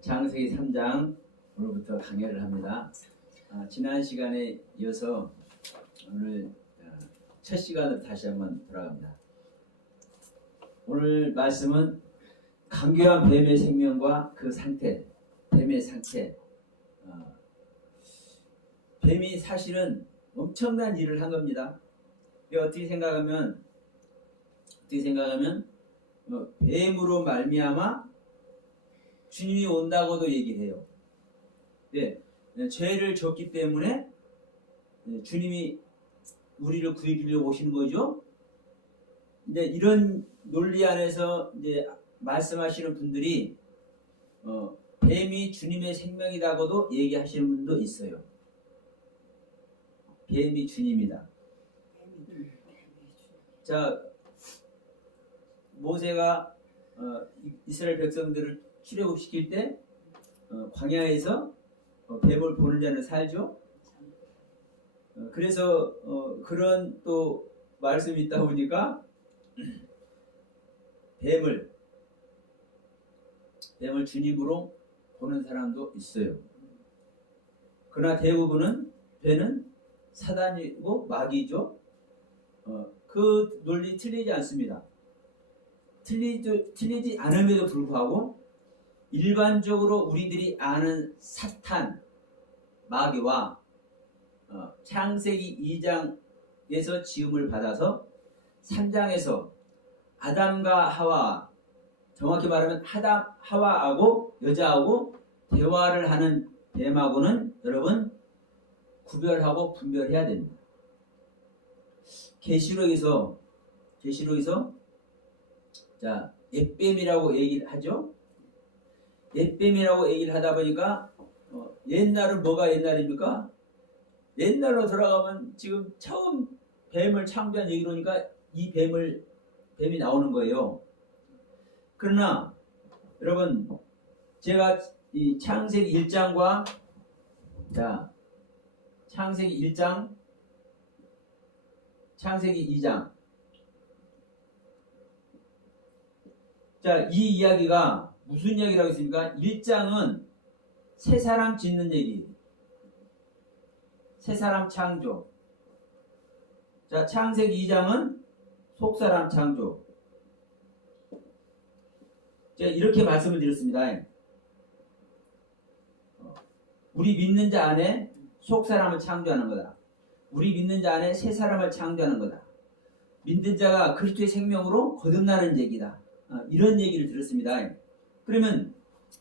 창세기 3장 오늘부터 강의를 합니다. 지난 시간에 이어서 오늘 첫 시간으로 다시 한번 돌아갑니다. 오늘 말씀은 강교한 뱀의 생명과 그 상태, 뱀의 상태. 뱀이 사실은 엄청난 일을 한 겁니다. 어떻게 생각하면 뱀으로 말미암아 주님이 온다고도 얘기를 해요. 네, 죄를 졌기 때문에 주님이 우리를 구해주려고 오시는 거죠. 이제 이런 논리 안에서 이제 말씀하시는 분들이 뱀이 주님의 생명이라고도 얘기하시는 분도 있어요. 뱀이 주님이다. 자, 모세가 이스라엘 백성들을 출애굽시킬 때 광야에서 뱀을 보는 자는 살죠. 그래서 그런 또 말씀이 있다 보니까 뱀을 주님으로 보는 사람도 있어요. 그러나 대부분은 뱀은 사단이고 마귀죠. 그 논리 틀리지 않습니다. 틀리지 않음에도 불구하고 일반적으로 우리들이 아는 사탄, 마귀와 창세기 2장에서 지음을 받아서 3장에서 아담과 하와, 정확히 말하면 하와하고 여자하고 대화를 하는 뱀하고는 여러분 구별하고 분별해야 됩니다. 계시록에서 자, 옅뱀이라고 얘기를 하죠. 옅뱀이라고 얘기를 하다 보니까 옛날은 뭐가 옛날입니까? 옛날로 돌아가면 지금 처음 뱀을 창조한 얘기로니까 이 뱀이 나오는 거예요. 그러나 여러분 제가 이 창세기 1장과 자, 창세기 1장, 창세기 2장, 자, 이 이야기가 무슨 이야기라고 했습니까? 1장은 새 사람 짓는 얘기, 새 사람 창조. 자, 창세기 2장은 속사람 창조. 제가 이렇게 말씀을 드렸습니다. 우리 믿는 자 안에 속사람을 창조하는 거다. 우리 믿는 자 안에 새 사람을 창조하는 거다. 믿는 자가 그리스도의 생명으로 거듭나는 얘기다. 이런 얘기를 들었습니다. 그러면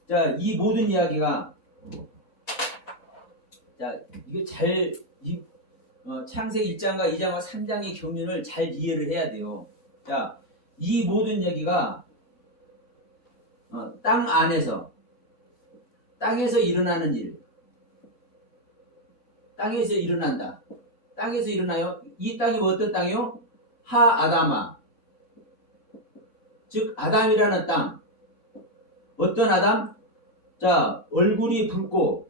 자, 이 모든 이야기가 자, 이거 잘 창세기 1장과 2장과 3장의 경륜을 잘 이해를 해야 돼요. 자, 이 모든 얘기가 땅 안에서 땅에서 일어나는 일, 땅에서 일어난다. 땅에서 일어나요. 이 땅이 뭐 어떤 땅이요? 하아담아, 즉 아담이라는 땅. 어떤 아담? 자, 얼굴이 붉고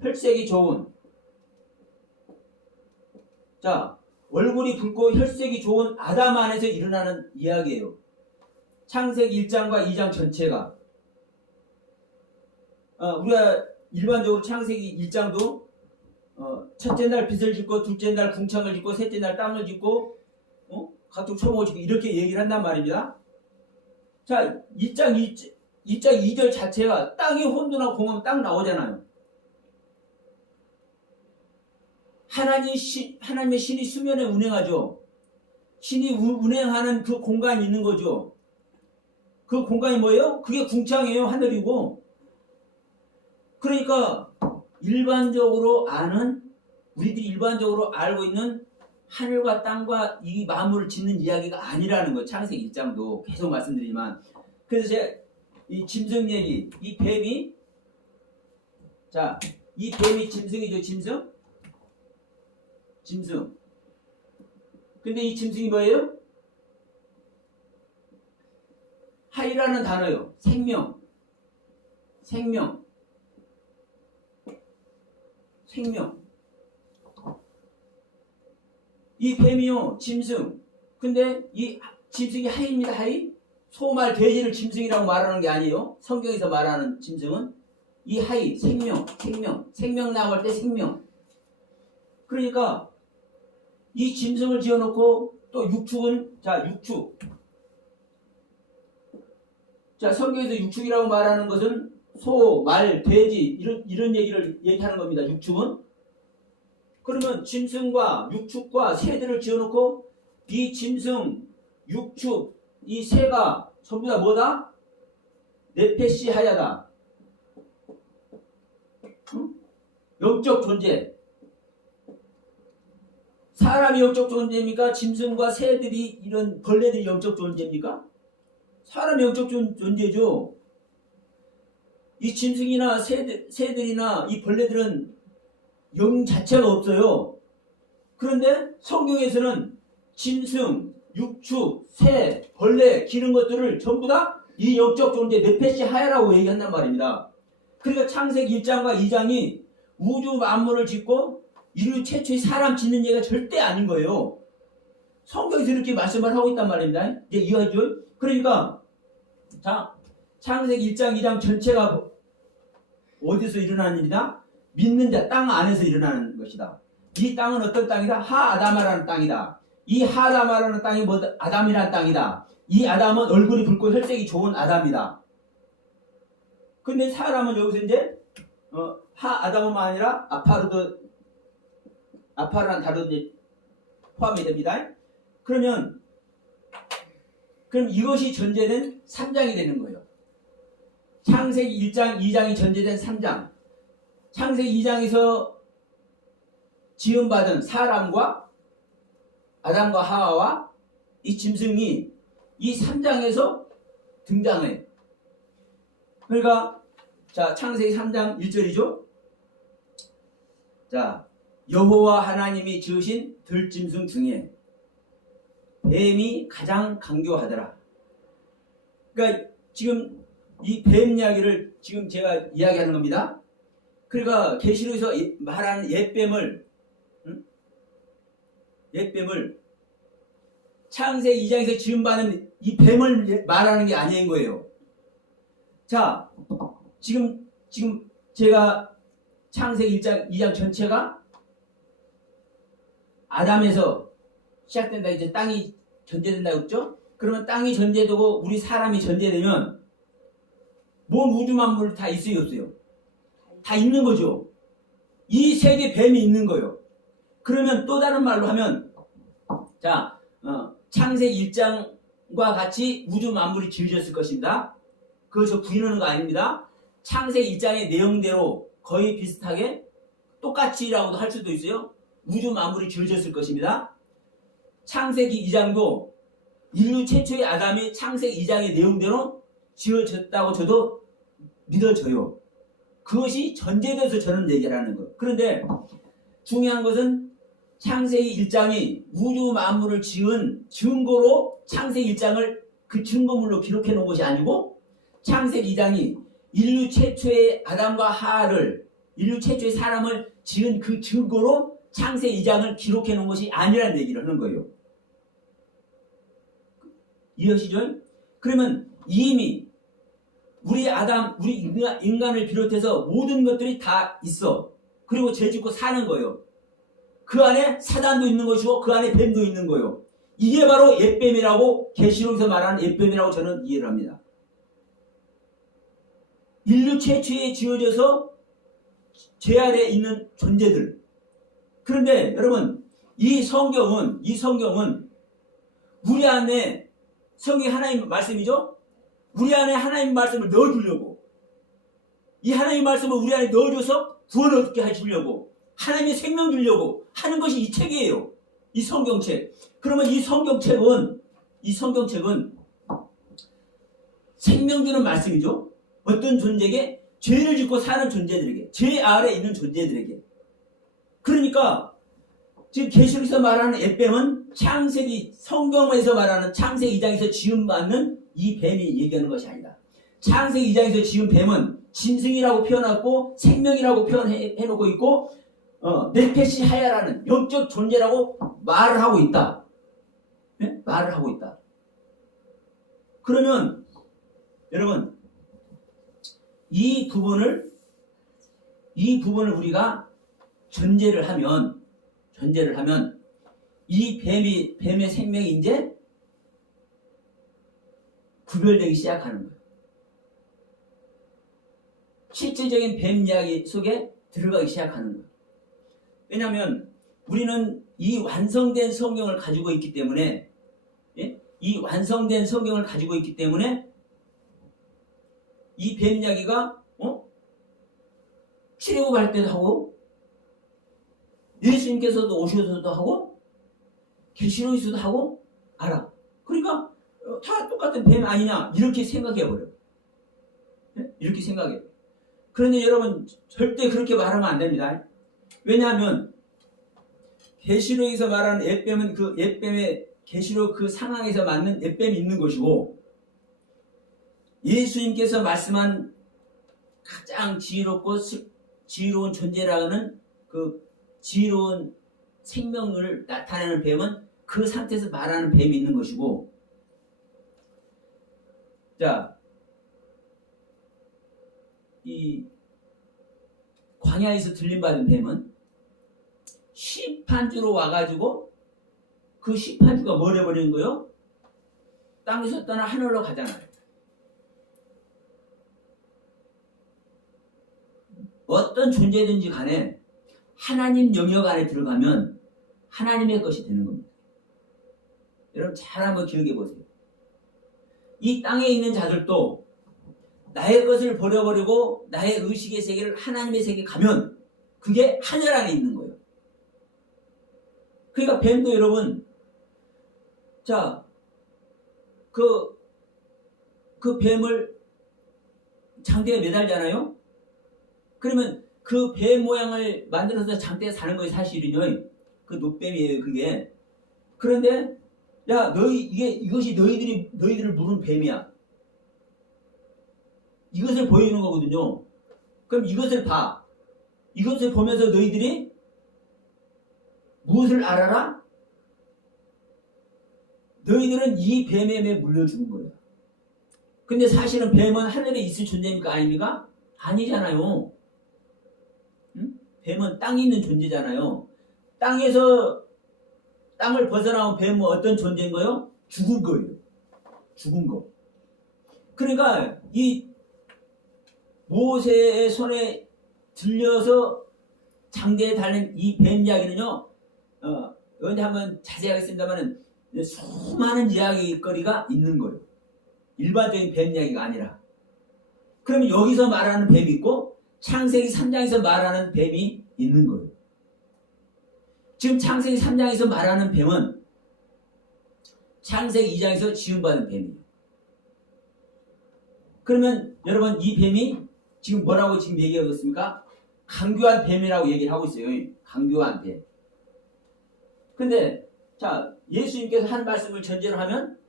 혈색이 좋은, 자, 얼굴이 붉고 혈색이 좋은 아담 안에서 일어나는 이야기예요. 창세기 1장과 2장 전체가 우리가 일반적으로 창세기 1장도 첫째 날 빚을 짓고 둘째 날 궁창을 짓고 셋째 날 땅을 짓고 각종 초목을 짓고 이렇게 얘기를 한단 말입니다. 자, 2장 2절 자체가 땅이 혼돈하고 공허하면 딱 나오잖아요. 하나님의 신이 수면에 운행하죠. 신이 운행하는 그 공간이 있는 거죠. 그 공간이 뭐예요? 그게 궁창이에요. 하늘이고. 그러니까 우리들이 일반적으로 알고 있는 하늘과 땅과 이 만물을 짓는 이야기가 아니라는 거예요. 창세기 1장도 계속 말씀드리지만. 그래서 제가 이 짐승 얘기, 이 뱀이, 자, 이 뱀이 짐승이죠. 짐승. 근데 이 짐승이 뭐예요? 하이라는 단어요. 생명. 이 뱀이요, 짐승. 근데 이 짐승이 하이입니다. 하이. 소말 돼지를 짐승이라고 말하는 게 아니에요. 성경에서 말하는 짐승은 이 하이, 생명 나올 때 생명. 그러니까 이 짐승을 지어놓고 또 육축은, 자, 육축. 자, 성경에서 육축이라고 말하는 것은 소, 말, 돼지, 이런 얘기를 얘기하는 겁니다. 육축은. 그러면 짐승과 육축과 새들을 지어놓고 이 짐승, 육축, 이 새가 전부 다 뭐다? 네페시 하야다. 응? 영적 존재. 사람이 영적 존재입니까? 짐승과 새들이 이런 벌레들이 영적 존재입니까? 사람이 영적 존재죠. 이 짐승이나 새들이나 이 벌레들은 영 자체가 없어요. 그런데 성경에서는 짐승, 육축, 새, 벌레, 기른 것들을 전부 다 이 영적 존재 네페시 하야라고 얘기한단 말입니다. 그러니까 창세기 1장과 2장이 우주 만물을 짓고 인류 최초의 사람 짓는 얘기가 절대 아닌 거예요. 성경에서 이렇게 말씀을 하고 있단 말입니다. 이제 이해하죠? 그러니까 자, 창세기 1장, 2장 전체가 어디서 일어나는 일이다? 믿는 자, 땅 안에서 일어나는 것이다. 이 땅은 어떤 땅이다? 하아담아라는 땅이다. 이 하아담아라는 땅이 뭐다? 아담이라는 땅이다. 이 아담은 얼굴이 붉고 혈색이 좋은 아담이다. 근데 사람은 여기서 이제 하아담만 아니라 아파르란 다른 포함이 됩니다. 그럼 이것이 전제된 3장이 되는 거예요. 창세기 1장, 2장이 전제된 3장. 창세기 2장에서 지음받은 사람과 아담과 하와와 이 짐승이 이 3장에서 등장해. 그러니까 자, 창세기 3장 1절이죠. 자, 여호와 하나님이 지으신 들짐승 중에 뱀이 가장 강교하더라. 그러니까 지금 이 뱀 이야기를 지금 제가 이야기하는 겁니다. 그러니까 계시록에서 말하는 옛뱀을 창세기 2장에서 지음받은 이 뱀을 말하는 게 아닌 거예요. 자, 지금 제가 창세기 1장, 2장 전체가 아담에서 시작된다. 이제 땅이 전제된다고 했죠? 그러면 땅이 전제되고 우리 사람이 전제되면 뭔 우주 만물 다 있어요, 없어요? 다 있는 거죠. 이 세계 뱀이 있는 거예요. 그러면 또 다른 말로 하면 자, 창세기 1장과 같이 우주 만물이 지어졌을 것입니다. 그거 저 부인하는 거 아닙니다. 창세기 1장의 내용대로 거의 비슷하게 똑같이라고도 할 수도 있어요. 우주 만물이 지어졌을 것입니다. 창세기 2장도 인류 최초의 아담이 창세기 2장의 내용대로 지어졌다고 저도 믿어져요. 그것이 전제돼서 저는 얘기를 하는 거예요. 그런데 중요한 것은 창세기 1장이 우주 만물을 지은 증거로 창세기 1장을 그 증거물로 기록해 놓은 것이 아니고 창세기 2장이 인류 최초의 아담과 하와를 인류 최초의 사람을 지은 그 증거로 창세기 2장을 기록해 놓은 것이 아니라는 얘기를 하는 거예요. 이해하시죠? 그러면 이미 우리 인간을 비롯해서 모든 것들이 다 있어. 그리고 죄 짓고 사는 거예요. 그 안에 사단도 있는 것이고 그 안에 뱀도 있는 거예요. 이게 바로 옛뱀이라고 계시록에서 말하는 옛뱀이라고 저는 이해를 합니다. 인류 최초에 지어져서 죄 아래에 있는 존재들. 그런데 여러분 이 성경은 우리 안에 성경이 하나님 말씀이죠. 우리 안에 하나님 말씀을 넣어주려고 이 하나님 말씀을 우리 안에 넣어줘서 구원 얻게 해주려고 하나님의 생명 주려고 하는 것이 이 책이에요. 이 성경책. 그러면 이 성경책은 생명 주는 말씀이죠. 어떤 존재에게? 죄를 짓고 사는 존재들에게, 죄 아래에 있는 존재들에게. 그러니까 지금 계시록에서 말하는 옛뱀은 창세기 성경에서 말하는 창세기 2장에서 지음받는 이 뱀이 얘기하는 것이 아니다. 창세기 2장에서 지은 뱀은 짐승이라고 표현하고 생명이라고 표현해놓고 있고 네페시 하야라는 영적 존재라고 말을 하고 있다. 네? 말을 하고 있다. 그러면 여러분 이 부분을 우리가 전제를 하면 이 뱀의 생명이 이제 구별되기 시작하는 거예요. 실질적인 뱀 이야기 속에 들어가기 시작하는 거예요. 왜냐하면 우리는 이 완성된 성경을 가지고 있기 때문에 이 뱀 이야기가 출애굽할 때도 하고 예수님께서도 오셔서도 하고 계시록에서도 하고 알아. 그러니까 다 똑같은 뱀 아니냐 이렇게 생각해버려. 이렇게 생각해. 그런데 여러분 절대 그렇게 말하면 안 됩니다. 왜냐하면 계시록에서 말하는 옅뱀은 그 옅뱀의 계시록 그 상황에서 맞는 옅뱀이 있는 것이고, 예수님께서 말씀한 가장 지혜로운 존재라는 그 지혜로운 생명을 나타내는 뱀은 그 상태에서 말하는 뱀이 있는 것이고, 자, 이 광야에서 들림받은 뱀은 심판주로 와가지고 그 심판주가 뭘 해버리는 거예요? 땅에서 떠나 하늘로 가잖아요. 어떤 존재든지 간에 하나님 영역 안에 들어가면 하나님의 것이 되는 겁니다. 여러분 잘 한번 기억해 보세요. 이 땅에 있는 자들도 나의 것을 버려버리고 나의 의식의 세계를 하나님의 세계에 가면 그게 하늘 안에 있는 거예요. 그러니까 뱀도 여러분, 자, 그 뱀을 장대에 매달잖아요. 그러면 그 뱀 모양을 만들어서 장대에 사는 거예요. 사실은요. 그 노뱀이에요. 그게. 그런데 야, 이것이 너희들을 물은 뱀이야. 이것을 보이는 거거든요. 그럼 이것을 봐. 이것을 보면서 너희들이 무엇을 알아라? 너희들은 이 뱀에 물려 죽은 거예요. 근데 사실은 뱀은 하늘에 있을 존재입니까? 아닙니까? 아니잖아요. 응? 뱀은 땅에 있는 존재잖아요. 땅을 벗어나온 뱀은 어떤 존재인 거예요? 죽은 거예요. 죽은 거. 그러니까 이 모세의 손에 들려서 장대에 달린 이 뱀 이야기는요, 언제 한번 자세히 하겠습니다만은 수많은 이야기거리가 있는 거예요. 일반적인 뱀 이야기가 아니라. 그러면 여기서 말하는 뱀이 있고 창세기 3장에서 말하는 뱀이 있는 거예요. 지금 창세기 3장에서 말하는 뱀은 창세기 2장에서 지음받은 뱀이에요. 그러면 여러분 이 뱀이 지금 뭐라고 지금 얘기하고 있습니까? 강교한 뱀이라고 얘기를 하고 있어요. 강교한 뱀. 근데 자, 예수님께서 한 말씀을 전제로 하면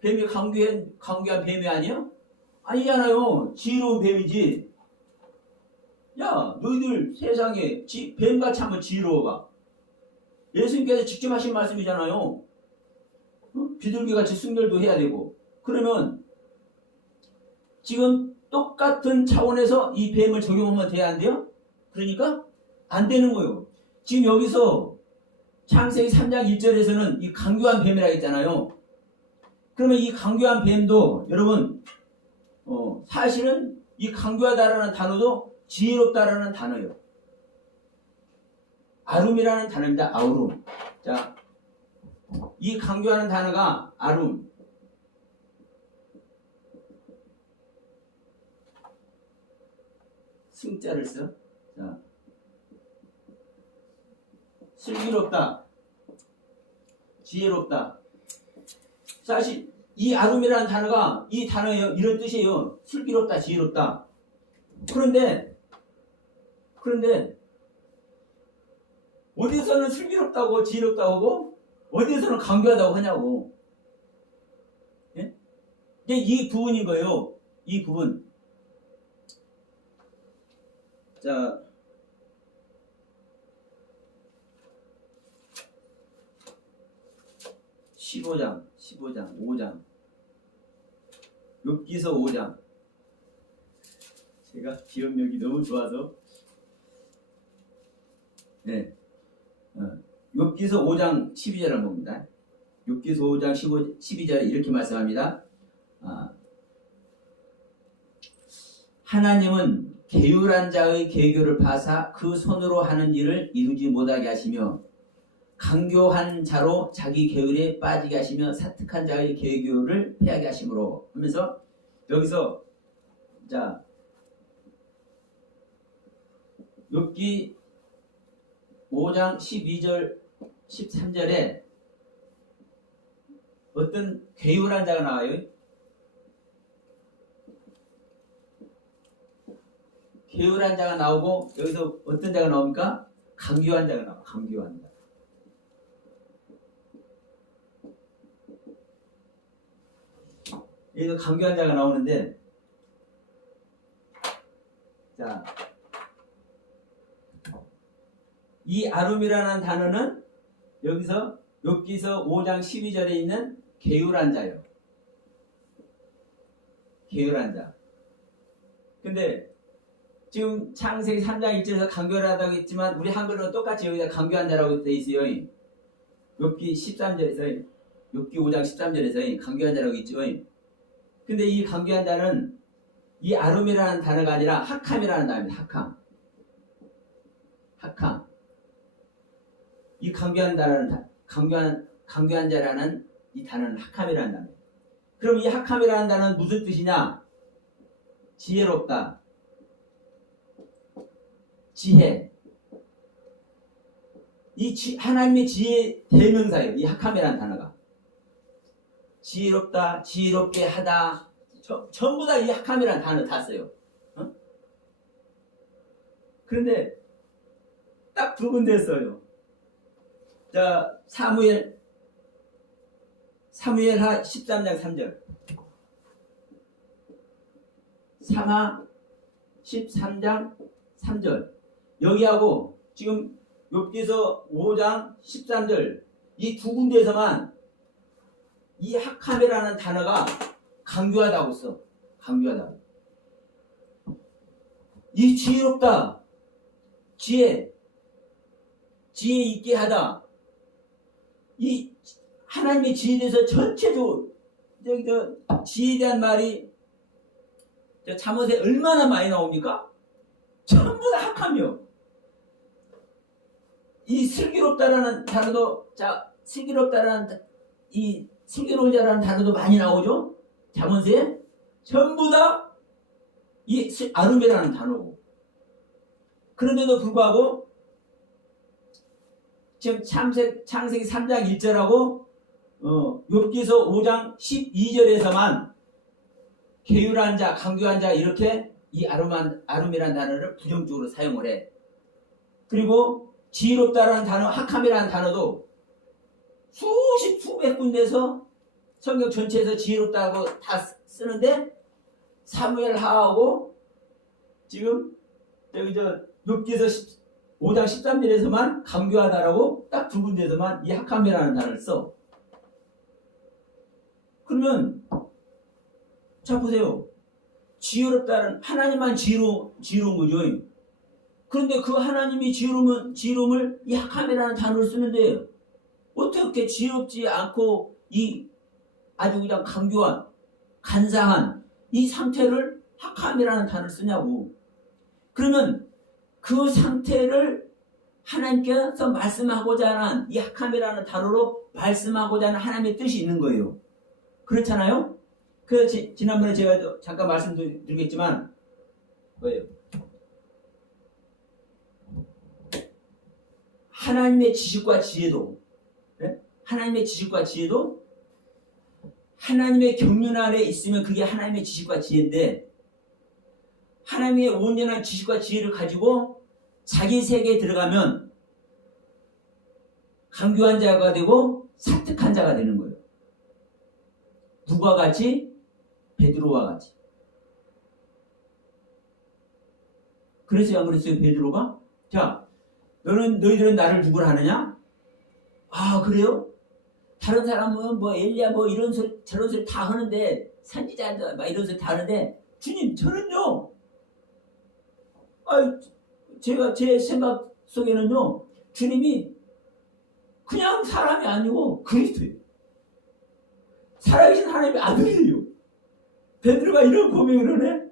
뱀이 강교한 뱀이 아니에요? 아니잖아요. 지혜로운 뱀이지. 야, 너희들 세상에 뱀같이 한번 지혜로워봐. 예수님께서 직접 하신 말씀이잖아요. 비둘기같이 순결도 해야 되고. 그러면 지금 똑같은 차원에서 이 뱀을 적용하면 돼야 안 돼요? 그러니까 안 되는 거예요. 지금 여기서 창세기 3장 1절에서는 이 강교한 뱀이라고 했잖아요. 그러면 이 강교한 뱀도 여러분 사실은 이 강교하다라는 단어도 지혜롭다라는 단어예요. 아룸이라는 단어입니다. 아우룸. 자, 이 강교하는 단어가 아룸. 승자를 써. 자, 슬기롭다, 지혜롭다. 사실 이 아룸이라는 단어가 이 단어예요. 이런 뜻이에요. 슬기롭다, 지혜롭다. 그런데 어디서는 슬기롭다고 지혜롭다고 하고 어디서는 강교하다고 하냐고. 예? 이게 이 부분인 거예요. 이 부분. 자, (15장) 5장 욥기서 5장. 제가 기억력이 너무 좋아서. 네. 욥기서 5장 12절을 봅니다. 욥기서 5장 12절에 이렇게 말씀합니다. 하나님은 게으른 자의 계교를 파사 그 손으로 하는 일을 이루지 못하게 하시며 강교한 자로 자기 계율에 빠지게 하시며 사특한 자의 계교를 피하게 하심으로 하면서 여기서 자 욥기 5장 12절 13절에 어떤 게으른 자가 나와요. 게으른 자가 나오고 여기서 어떤 자가 나옵니까? 강교한 자가 나와. 강교한 자. 여기서 강교한 자가 나오는데 자, 이 아룸이라는 단어는 여기서 욥기서 5장 12절에 있는 게으른 자예요. 게으른 자. 근데 지금 창세기 3장 1절에서 강교하다고 했지만 우리 한글로 똑같이 여기다 강교한 자라고 되어 있어요. 욥기 13절에서 욥기 5장 13절에서 강교한 자라고 있죠. 근데 이 강교한 자는 이 아룸이라는 단어가 아니라 학함이라는 단어입니다. 학함. 학함. 이 강교한 자라는 이 단어는 학함이라는 단어예요. 그럼 이 학함이라는 단어는 무슨 뜻이냐? 지혜롭다. 지혜. 하나님의 지혜 대명사예요. 이 학함이라는 단어가. 지혜롭다, 지혜롭게 하다. 전부 다 이 학함이라는 단어 다 써요. 그런데 딱 두 군데 써요. 자, 사무엘하 13장 3절. 상하 13장 3절. 여기하고 지금 욥기서 5장 13절 이 두 군데에서만 이 학함이라는 단어가 강조하다고 써. 강조하다고. 이 지혜롭다. 지혜 있게 하다. 이 하나님의 지혜에 대해서 전체적으로 지혜에 대한 말이 잠언에 얼마나 많이 나옵니까? 전부 다 학함이요. 이 슬기롭다라는 단어도 이 슬기로운 자라는 단어도 많이 나오죠. 잠언에 전부 다 이 아름이라는 단어고. 그런데도 불구하고 지금 창세기 3장 1절하고 욥기서 5장 12절에서만 게으른 자, 강교한 자 이렇게 이 아름이라는 단어를 부정적으로 사용을 해. 그리고 지혜롭다라는 단어, 학함이라는 단어도 수백 군데에서 성경 전체에서 지혜롭다고 다 쓰는데 사무엘하하고 지금 욥기서 5장 13절에서만 강교하다라고 딱 두 군데에서만 이 학함이라는 단어를 써. 그러면 자 보세요. 지혜롭다는 하나님만 지혜로운 거죠. 그런데 그 하나님이 지혜로움을 이 학함이라는 단어를 쓰는데 어떻게 지혜롭지 않고 이 아주 그냥 강교한 간사한 이 상태를 학함이라는 단어를 쓰냐고. 그러면 그 상태를 하나님께서 말씀하고자 하는 이 학함이라는 단어로 말씀하고자 하는 하나님의 뜻이 있는 거예요. 그렇잖아요? 지난번에 제가 잠깐 말씀드리겠지만 뭐예요? 하나님의 지식과 지혜도 하나님의 지식과 지혜도 하나님의 경륜 아래 있으면 그게 하나님의 지식과 지혜인데 하나님의 온전한 지식과 지혜를 가지고 자기 세계에 들어가면 강교한 자가 되고 사특한 자가 되는 거예요. 누구와 같이? 베드로와 같이. 그랬어요, 안 그랬어요, 베드로가? 자, 너희들은 나를 누구라 하느냐? 아, 그래요? 다른 사람은 뭐 엘리야 뭐 이런 소리 저런 소리 다 하는데 선지자다 막 이러면서 다 하는데 주님 저는요 제가 제 생각 속에는요 주님이 그냥 사람이 아니고 그리스도예요. 살아계신 하나님의 아들이에요. 베드로가 이런 고백을 하네.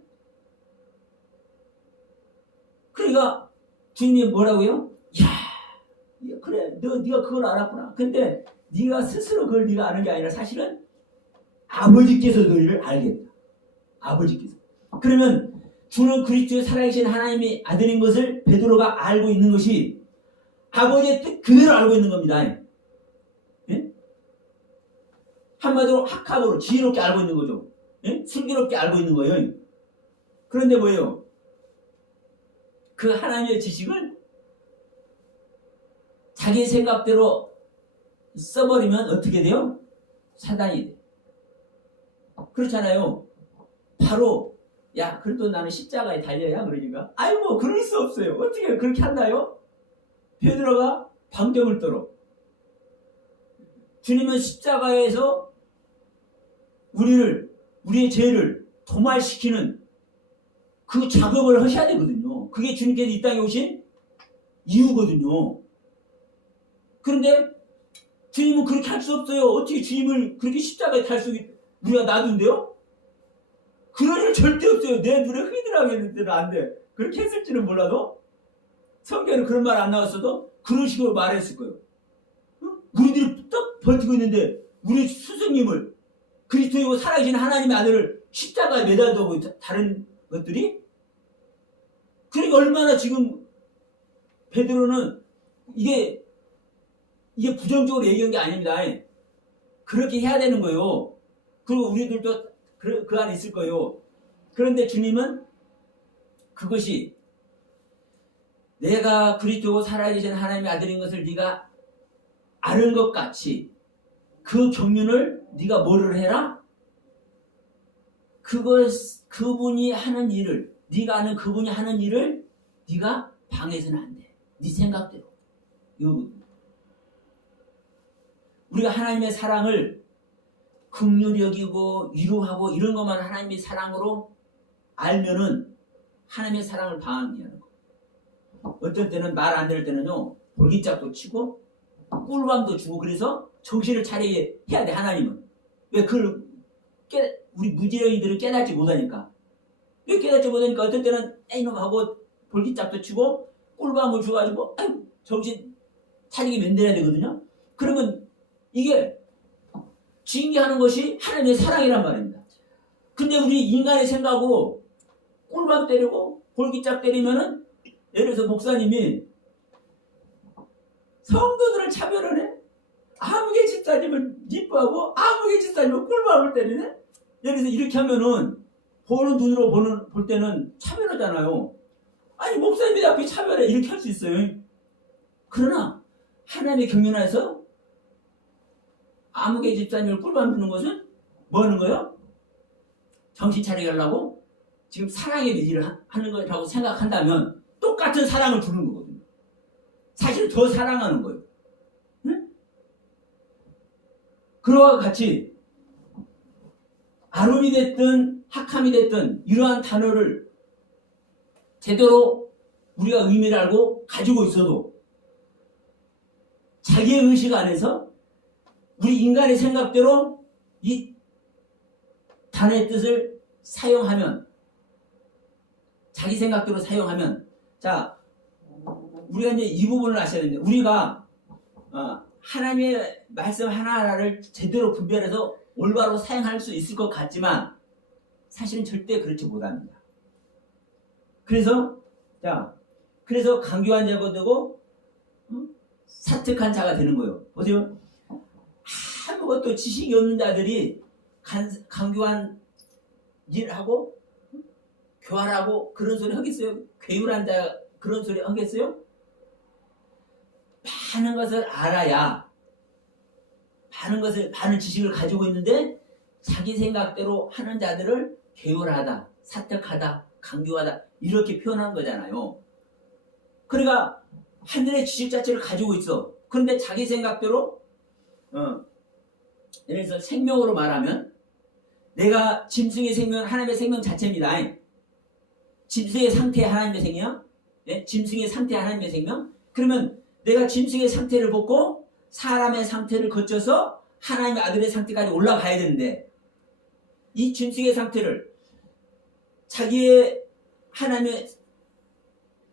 그러니까 주님이 뭐라고요? 야, 그래, 네가 그걸 알았구나. 근데 네가 스스로 그걸 네가 아는 게 아니라 사실은 아버지께서 너희를 알겠다. 아버지께서. 그러면 주는 그리스도의 살아계신 하나님의 아들인 것을 베드로가 알고 있는 것이 아버지의 뜻 그대로 알고 있는 겁니다. 예? 한마디로 학합으로 지혜롭게 알고 있는 거죠. 예? 슬기롭게 알고 있는 거예요. 그런데 뭐예요? 그 하나님의 지식을 자기 생각대로 써버리면 어떻게 돼요? 사단이 돼. 그렇잖아요. 바로 야 그래도 나는 십자가에 달려야 그러니까 아이고 그럴 수 없어요. 어떻게 그렇게 한다요? 베드로가 방점을 떨어. 주님은 십자가에서 우리의 죄를 도말시키는 그 작업을 하셔야 되거든요. 그게 주님께서 이 땅에 오신 이유거든요. 그런데 주님은 그렇게 할 수 없어요. 어떻게 주님을 그렇게 십자가에 달 수 우리가 놔둔대요? 그럴 일 절대 없어요. 내 눈에 휘드라게 했는데는 안 돼. 그렇게 했을지는 몰라도 성경에는 그런 말 안 나왔어도 그런 식으로 말했을 거예요. 우리들이 딱 버티고 있는데 우리 스승님을 그리스도이고 살아계신 하나님의 아들을 십자가에 매달두고 다른 것들이 그러니까 얼마나 지금 베드로는 이게 부정적으로 얘기한 게 아닙니다. 그렇게 해야 되는 거예요. 그리고 우리들도 그 안에 있을 거예요. 그런데 주님은 그것이 내가 그리스도고 살아계신 하나님의 아들인 것을 네가 아는 것 같이 그 경륜을 네가 뭐를 해라? 그분이 하는 일을 네가 아는 그분이 하는 일을 네가 방해해서는 안 돼. 네 생각대로. 우리가 하나님의 사랑을 긍휼히 여기고 위로하고 이런 것만 하나님의 사랑으로 알면은 하나님의 사랑을 방해하는 거. 어떤 때는 말 안 들을 때는요 볼기짝도 치고 꿀밤도 주고 그래서 정신을 차려야 돼. 하나님은 왜 그걸 우리 무지렁이들은 깨닫지 못하니까. 왜 깨닫지 못하니까 어떤 때는 에이놈 하고 볼기짝도 치고 꿀밤을 줘가지고 아유 정신 차리게 만들어야 되거든요. 그러면 이게 징계하는 것이 하나님의 사랑이란 말입니다. 근데 우리 인간의 생각으로 꿀밤 때리고 볼기짝 때리면은 예를 들어서 목사님이 성도들을 차별하네. 아무개 집사님을 이뻐하고 아무개 집사님을 꿀밤을 때리네. 예를 들어서 이렇게 하면은 보는 눈으로 볼 때는 차별하잖아요. 아니 목사님이 앞에 차별해 이렇게 할 수 있어요. 그러나 하나님의 경륜 안에서 아무개 집사님을 꿀밤 주는 것은 뭐 하는 거예요? 정신 차리게 하려고 지금 사랑의 일을 하는 거라고 생각한다면 똑같은 사랑을 주는 거거든요. 사실 더 사랑하는 거예요. 응? 그와 같이 아름이 됐든 학함이 됐든 이러한 단어를 제대로 우리가 의미를 알고 가지고 있어도 자기의 의식 안에서 우리 인간의 생각대로 이 단어의 뜻을 사용하면 자기 생각대로 사용하면 자 우리가 이제 이 부분을 아셔야 됩니다. 우리가 하나님의 말씀 하나하나를 제대로 분별해서 올바로 사용할 수 있을 것 같지만 사실은 절대 그렇지 못합니다. 그래서 강교한 자가 되고 사특한 자가 되는 거예요. 보세요. 아무것도 지식이 없는 자들이 강교한 일하고 교활하고 그런 소리 하겠어요? 괴율한 자 그런 소리 하겠어요? 많은 것을 알아야 많은 지식을 가지고 있는데 자기 생각대로 하는 자들을 괴율하다, 사특하다, 강교하다 이렇게 표현한 거잖아요. 그러니까 하늘의 지식 자체를 가지고 있어. 그런데 자기 생각대로 예를 들어서 생명으로 말하면 내가 짐승의 생명은 하나님의 생명 자체입니다. 짐승의 상태 하나님의 생명, 예? 짐승의 상태 하나님의 생명. 그러면 내가 짐승의 상태를 벗고 사람의 상태를 거쳐서 하나님의 아들의 상태까지 올라가야 되는데 이 짐승의 상태를 자기의 하나님의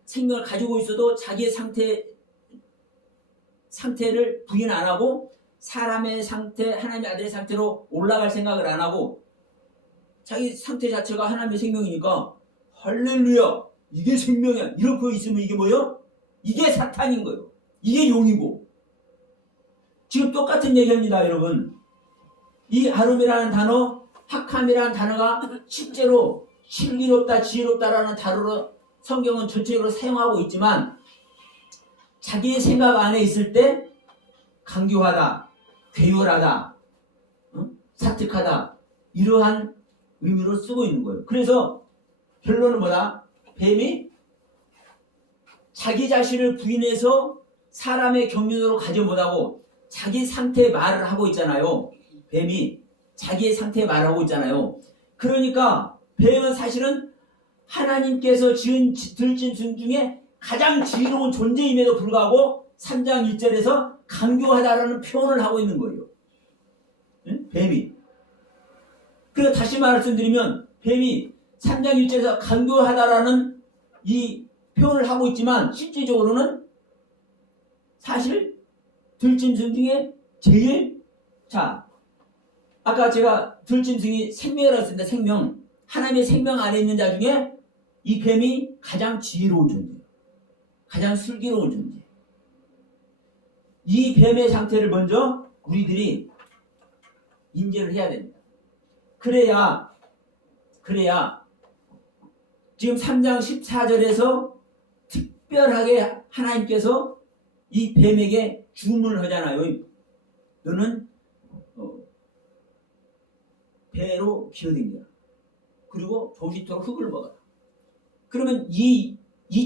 생명을 가지고 있어도 자기의 상태를 부인 안 하고 사람의 상태, 하나님의 아들의 상태로 올라갈 생각을 안 하고 자기 상태 자체가 하나님의 생명이니까 할렐루야 이게 생명이야 이렇게 있으면 이게 뭐예요? 이게 사탄인 거예요. 이게 용이고 지금 똑같은 얘기합니다. 여러분 이 아름이라는 단어 학함이라는 단어가 실제로 신비롭다 지혜롭다라는 단어로 성경은 전체적으로 사용하고 있지만 자기의 생각 안에 있을 때 강교하다 괴율하다 사특하다 이러한 의미로 쓰고 있는 거예요. 그래서 결론은 뭐다? 뱀이 자기 자신을 부인해서 사람의 경륜으로 가지 못하고 자기 상태의 말을 하고 있잖아요. 뱀이 자기의 상태의 말을 하고 있잖아요. 그러니까 뱀은 사실은 하나님께서 지은 들짐승 중에 가장 지혜로운 존재임에도 불구하고 3장 1절에서 강교하다라는 표현을 하고 있는 거예요. 응? 뱀이. 그래서 다시 말씀드리면 뱀이 3장 1절에서 강교하다라는 이 표현을 하고 있지만 실질적으로는 사실 들짐승 중에 제일 아까 제가 들짐승이 생명이라고 했습니다. 생명. 하나님의 생명 안에 있는 자 중에 이 뱀이 가장 지혜로운 존재예요. 가장 슬기로운 존재. 이 뱀의 상태를 먼저 우리들이 인지를 해야 됩니다. 그래야 지금 3장 14절에서 특별하게 하나님께서 이 뱀에게 주문을 하잖아요. 너는 배로 기어댕겨라. 그리고 조시토록 흙을 먹어라. 그러면 이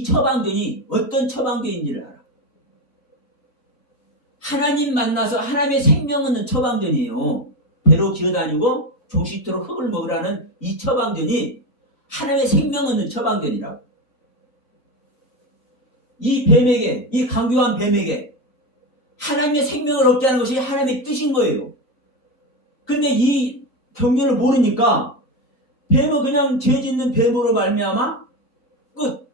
처방전이 어떤 처방전인지를 알아. 하나님 만나서 하나님의 생명 있는 처방전이에요. 배로 기어다니고 조시토록 흙을 먹으라는 이 처방전이 하나님의 생명 있는 처방전이라고. 이 뱀에게, 이 강교한 뱀에게 하나님의 생명을 얻게 하는 것이 하나님의 뜻인 거예요. 근데 이 경륜을 모르니까 뱀은 그냥 죄 짓는 뱀으로 말미암아 끝.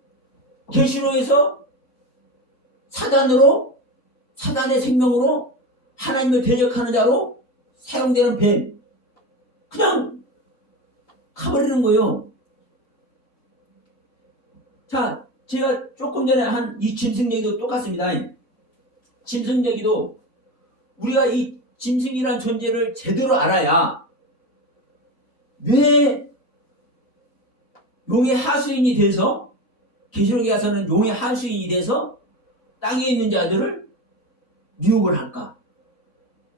계시록에서 사단의 생명으로 하나님을 대적하는 자로 사용되는 뱀. 그냥 가버리는 거예요. 자, 제가 조금 전에 한 이 짐승 얘기도 똑같습니다. 짐승 얘기도 우리가 이 짐승이란 존재를 제대로 알아야 왜 용의 하수인이 돼서 계시록에 가서는 용의 하수인이 돼서 땅에 있는 자들을 미혹을 할까?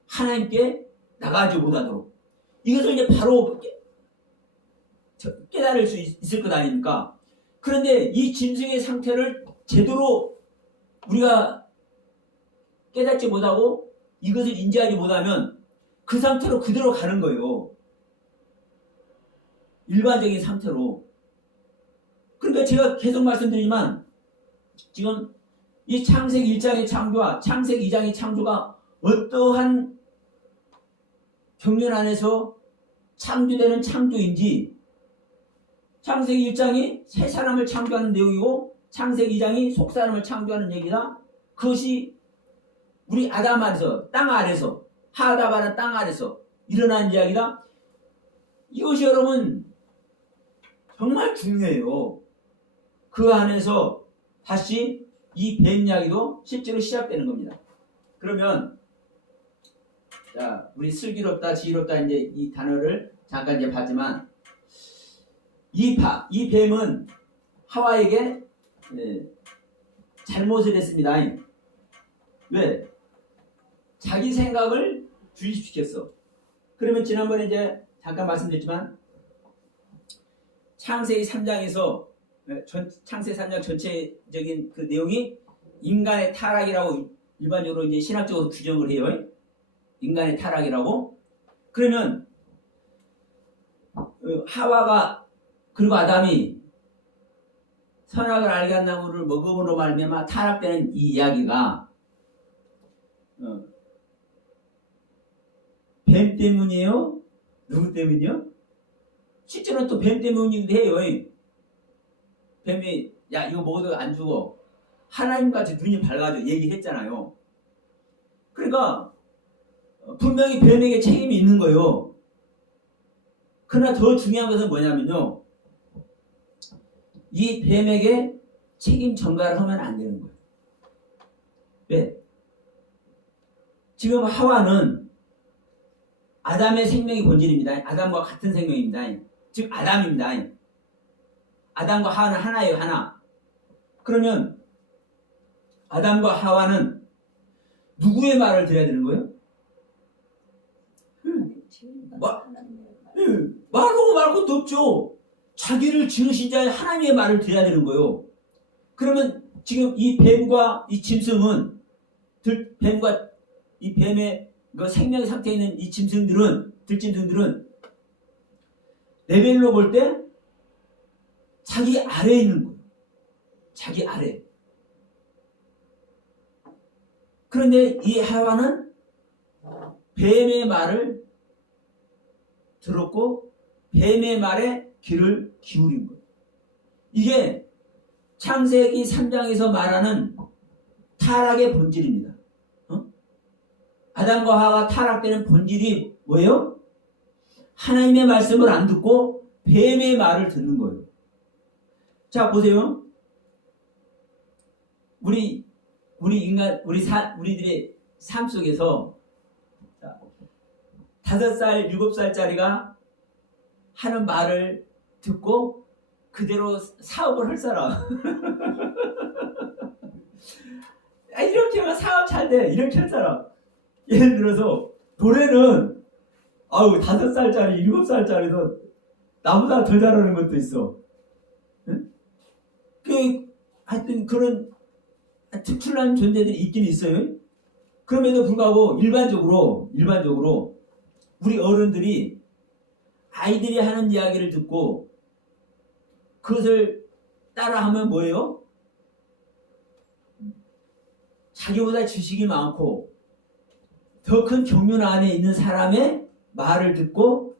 하나님께 나가지 못하도록. 이것을 이제 바로 깨달을 수 있을 것 아닙니까? 그런데 이 짐승의 상태를 제대로 우리가 깨닫지 못하고 이것을 인지하지 못하면 그 상태로 그대로 가는 거예요. 일반적인 상태로. 그러니까 제가 계속 말씀드리지만 지금 이 창세기 1장의 창조와 창세기 2장의 창조가 어떠한 경륜 안에서 창조되는 창조인지 창세기 1장이 새 사람을 창조하는 내용이고 창세기 2장이 속 사람을 창조하는 얘기다. 그것이 우리 아담 안에서 땅 아래서 하다바는 땅 아래서 일어난 이야기다. 이것이 여러분 정말 중요해요. 그 안에서 다시 이 뱀 이야기도 실제로 시작되는 겁니다. 그러면 자, 우리 슬기롭다, 지혜롭다 이제 이 단어를 잠깐 이제 봤지만 이 뱀은 하와에게 잘못을 했습니다. 왜? 자기 생각을 주입시켰어. 그러면 지난번에 이제 잠깐 말씀드렸지만 창세기 3장에서 창세기 3장 전체적인 그 내용이 인간의 타락이라고 일반적으로 이제 신학적으로 규정을 해요. 인간의 타락이라고. 그러면 그 하와가 그리고 아담이 선악을 알게 한 나무를 먹음으로 말미암아 타락되는 이 이야기가 뱀 때문이에요? 누구 때문이요? 실제로는 또 뱀 때문이기도 해요. 뱀이 야 이거 먹어도 안 죽어. 하나님같이 눈이 밝아져 얘기했잖아요. 그러니까 분명히 뱀에게 책임이 있는 거예요. 그러나 더 중요한 것은 뭐냐면요. 이 뱀에게 책임 전가를 하면 안 되는 거예요. 왜? 지금 하와는 아담의 생명이 본질입니다. 아담과 같은 생명입니다. 즉 아담입니다. 아담과 하와는 하나예요. 하나. 그러면 아담과 하와는 누구의 말을 들어야 되는 거예요? 말하고 말 것도 없죠. 자기를 지으신 자의 하나님의 말을 들어야 되는 거예요. 그러면 지금 이 뱀과 이 짐승은 뱀과 이 뱀의 그 생명 상태에 있는 이 들짐승들은 레벨로 볼 때 자기 아래에 있는 거예요. 자기 아래. 그런데 이 하와는 뱀의 말을 들었고 뱀의 말에 귀를 기울인 거예요. 이게 창세기 3장에서 말하는 타락의 본질입니다. 아담과 하와가 타락되는 본질이 뭐예요? 하나님의 말씀을 안 듣고 뱀의 말을 듣는 거예요. 자, 보세요. 우리들의 삶 속에서 5살, 7살짜리가 하는 말을 듣고 그대로 사업을 할 사람. 이렇게 하면 사업 잘 돼. 이렇게 할 사람. 예를 들어서 노래는 5살짜리, 7살짜리도 나보다 더 잘하는 것도 있어. 응? 하여튼 그런 특출난 존재들이 있긴 있어요. 그럼에도 불구하고 일반적으로 우리 어른들이 아이들이 하는 이야기를 듣고 그것을 따라하면 뭐예요? 자기보다 지식이 많고 더 큰 경륜 안에 있는 사람의 말을 듣고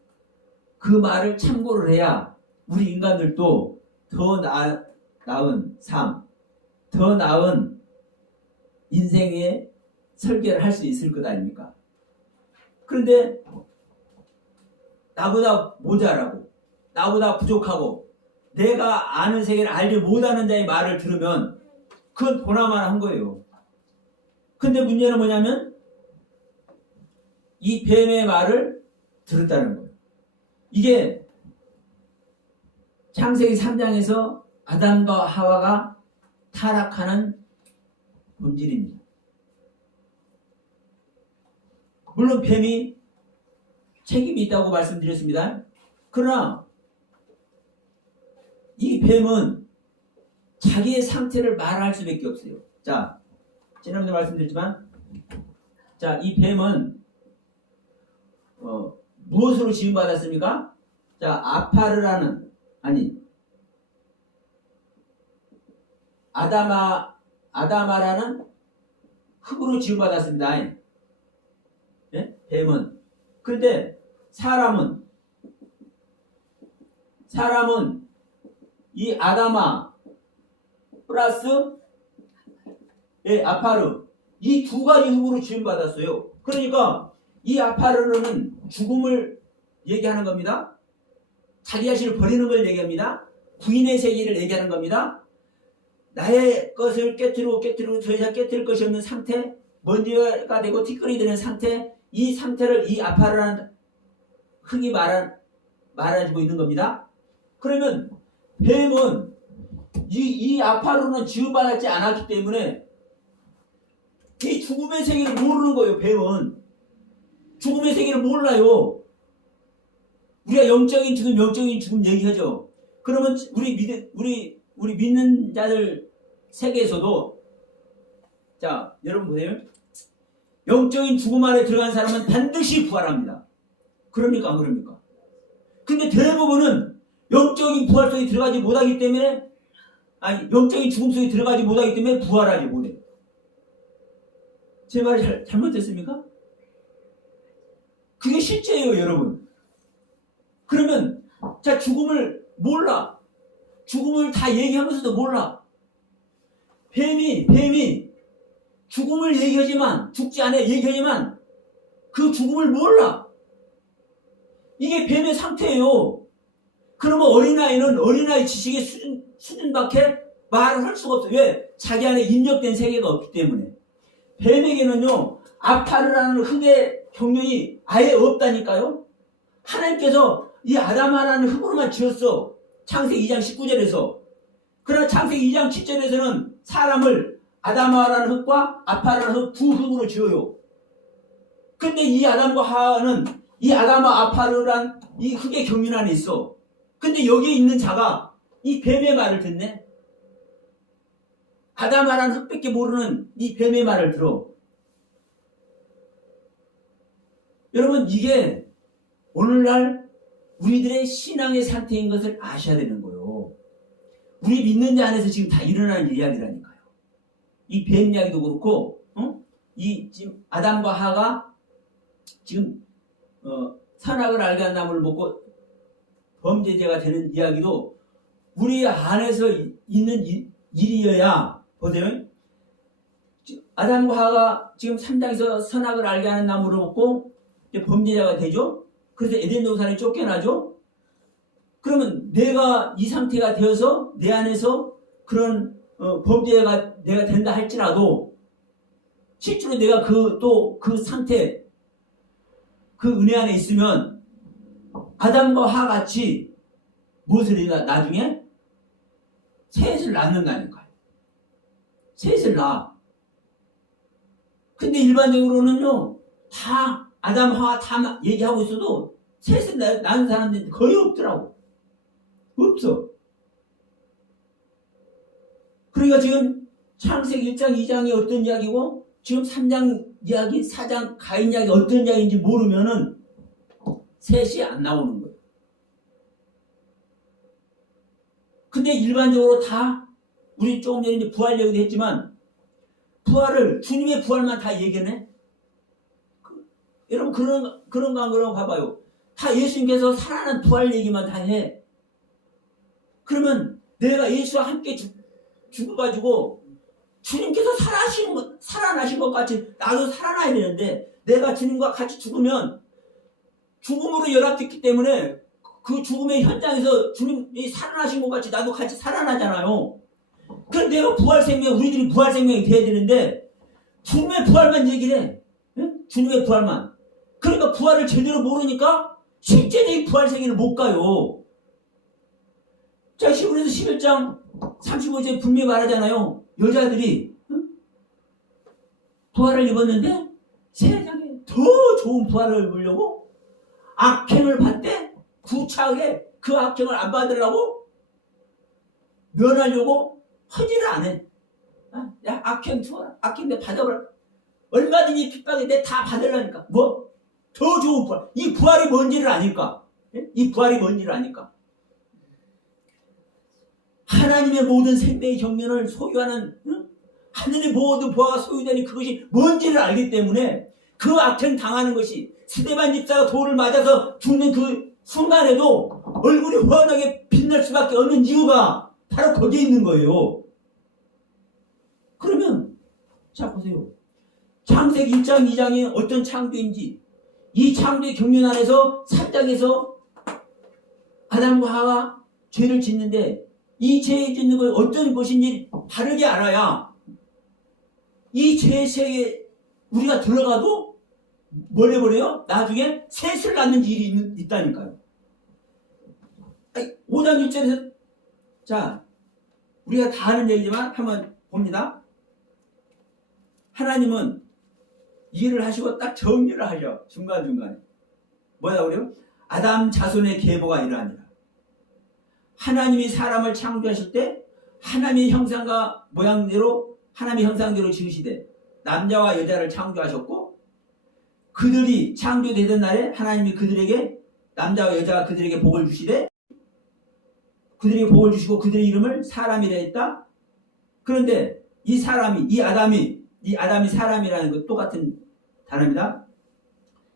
그 말을 참고를 해야 우리 인간들도 더 나은 삶, 더 나은 인생의 설계를 할 수 있을 것 아닙니까? 그런데 나보다 모자라고 나보다 부족하고 내가 아는 세계를 알지 못하는 자의 말을 들으면 그건 보나마나 한 거예요. 근데 문제는 뭐냐면 이 뱀의 말을 들었다는 거예요. 이게 창세기 3장에서 아담과 하와가 타락하는 본질입니다. 물론 뱀이 책임이 있다고 말씀드렸습니다. 그러나 이 뱀은 자기의 상태를 말할 수밖에 없어요. 자, 지난번에 말씀드렸지만 이 뱀은 무엇으로 지음받았습니까? 아다마라는 흙으로 지음받았습니다. 예? 뱀은. 그런데 사람은 이 아다마 플러스 아파르 이 두 가지 흙으로 지음받았어요. 그러니까 이 아파르는 죽음을 얘기하는 겁니다. 자기 자신을 버리는 걸 얘기합니다. 부인의 세계를 얘기하는 겁니다. 나의 것을 깨뜨리고 더 이상 깨뜨릴 것이 없는 상태, 먼지가 되고 티끌이 되는 상태, 이 상태를 이 아파르라는 흙이 말해주고 있는 겁니다. 그러면 뱀은 이 아파르는 지음받지 않았기 때문에 이 죽음의 세계를 모르는 거예요. 뱀은 죽음의 세계를 몰라요. 우리가 영적인 죽음 얘기하죠. 그러면 우리 믿는 자들 세계에서도 여러분 보세요. 영적인 죽음 안에 들어간 사람은 반드시 부활합니다. 그럽니까 안 그럽니까? 근데 대부분은 영적인 부활 속에 들어가지 못하기 때문에, 아니 영적인 죽음 속에 들어가지 못하기 때문에 부활하지 못해. 제 말이 잘못됐습니까? 그게 실제예요, 여러분. 그러면 자, 죽음을 몰라. 죽음을 다 얘기하면서도 몰라. 뱀이 죽음을 얘기하지만, 죽지 않아 얘기하지만 그 죽음을 몰라. 이게 뱀의 상태예요. 그러면 어린아이는 어린아이 지식의 수준밖에 말을 할 수가 없어요. 왜? 자기 안에 입력된 세계가 없기 때문에. 뱀에게는요, 아파르라는 흙의 경륜이 아예 없다니까요. 하나님께서 이 아담하라는 흙으로만 지었어. 창세기 2장 19절에서. 그러나 창세기 2장 7절에서는 사람을 아담하라는 흙과 아파르라는 흙 두 흙으로 지어요. 근데 이 아담과 하와는 이 아담과 아파르란 이 흙의 경륜 안에 있어. 근데 여기에 있는 자가 이 뱀의 말을 듣네. 아담하라는 흙밖에 모르는 이 뱀의 말을 들어. 여러분, 이게 오늘날 우리들의 신앙의 상태인 것을 아셔야 되는 거예요. 우리 믿는 자 안에서 지금 다 일어나는 이야기라니까요. 이 뱀 이야기도 그렇고, 이 지금 아담과 하가 지금 선악을 알게 한 나무를 먹고 범죄자가 되는 이야기도 우리 안에서 있는 일이어야, 보세요. 아담과 하가 지금 3장에서 선악을 알게 하는 나무를 먹고 범죄자가 되죠. 그래서 에덴 동산에 쫓겨나죠. 그러면 내가 이 상태가 되어서 내 안에서 그런 범죄가 내가 된다 할지라도 실제로 내가 그 상태, 그 은혜 안에 있으면 아담과 하 같이 무엇을 해야 나중에 셋을 낳는다니까요. 셋을 낳아. 근데 일반적으로는요, 다 아담, 하와 다 얘기하고 있어도 셋을 낳은 사람들이 거의 없더라고. 없어. 그러니까 지금 창세기 1장, 2장이 어떤 이야기고 지금 3장 이야기, 4장 가인 이야기 어떤 이야기인지 모르면은 셋이 안 나오는 거예요. 근데 일반적으로 다 우리 조금 전에 부활 얘기도 했지만 부활을, 주님의 부활만 다 얘기하네. 여러분 그런가 안 그런가 봐봐요. 다 예수님께서 살아난 부활 얘기만 다 해. 그러면 내가 예수와 함께 죽어가지고 주님께서 살아나신 것 같이 나도 살아나야 되는데, 내가 주님과 같이 죽으면 죽음으로 연합됐기 때문에 그 죽음의 현장에서 주님이 살아나신 것 같이 나도 같이 살아나잖아요. 그럼 내가 부활생명, 우리들이 부활생명이 돼야 되는데 주님의 부활만 얘기를 해. 응? 주님의 부활만. 그러니까 부활을 제대로 모르니까 실제적인 부활생애를 못 가요. 자, 히브리서 11장 35절에 분명히 말하잖아요. 여자들이 부활을 입었는데 세상에 더 좋은 부활을 입으려고 악행을 받되 구차하게 그 악행을 안 받으려고 면하려고 허지를 안 해. 야, 악행 투어라. 악행 내 받아버려. 얼마든지 핍박에 내 다 받으려니까. 뭐? 더 좋은 부활. 이 부활이 뭔지를 아니까. 이 부활이 뭔지를 아니까. 하나님의 모든 생명의 경륜을 소유하는, 하늘의 모든 보화가 소유되는 그것이 뭔지를 알기 때문에 그 악행 당하는 것이, 스데반 집사가 돌을 맞아서 죽는 그 순간에도 얼굴이 환하게 빛날 수밖에 없는 이유가 바로 거기에 있는 거예요. 그러면 자 보세요. 창세기 1장 2장이 어떤 창조인지, 이 창조의 경륜 안에서 3장에서 아담과 하와 죄를 짓는데 이 죄 짓는 걸 어떤 것인지 바르게 알아야 이 죄의 세계에 우리가 들어가도 뭘 해버려요? 나중에 셋을 낳는 일이 있다니까요. 5장 1절에서 자, 우리가 다 아는 얘기지만 한번 봅니다. 하나님은 일을 하시고 딱 정리를 하죠. 중간중간에. 뭐라고 그래요? 아담 자손의 계보가 이러하니라. 하나님이 사람을 창조하실 때 하나님의 형상과 모양대로, 하나님의 형상대로 지으시되 남자와 여자를 창조하셨고, 그들이 창조되던 날에 하나님이 그들에게 남자와 여자가 그들에게 복을 주시되 그들에게 복을 주시고 그들의 이름을 사람이라 했다. 그런데 이 사람이 이 아담이 사람이라는 것 똑같은 단어입니다.